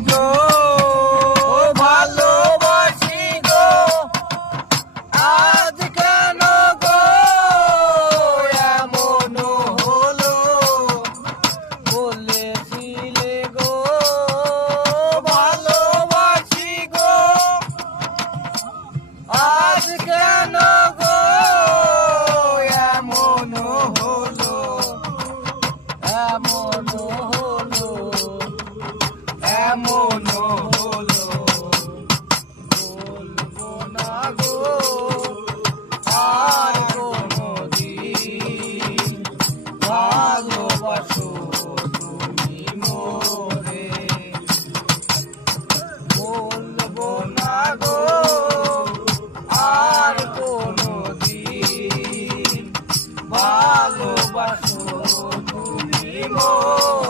go. oh.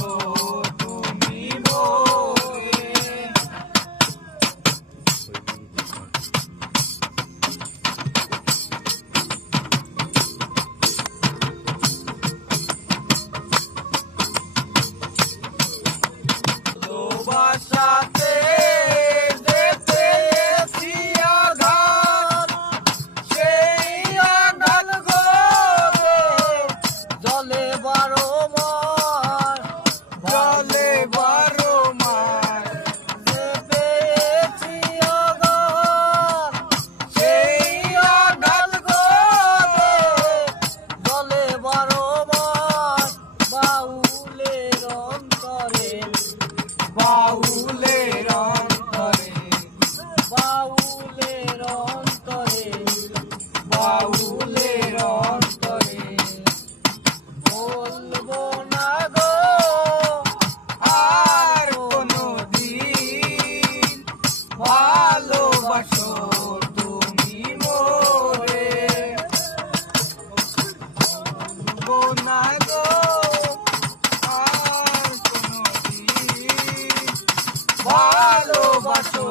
বড় ভালোবাসো।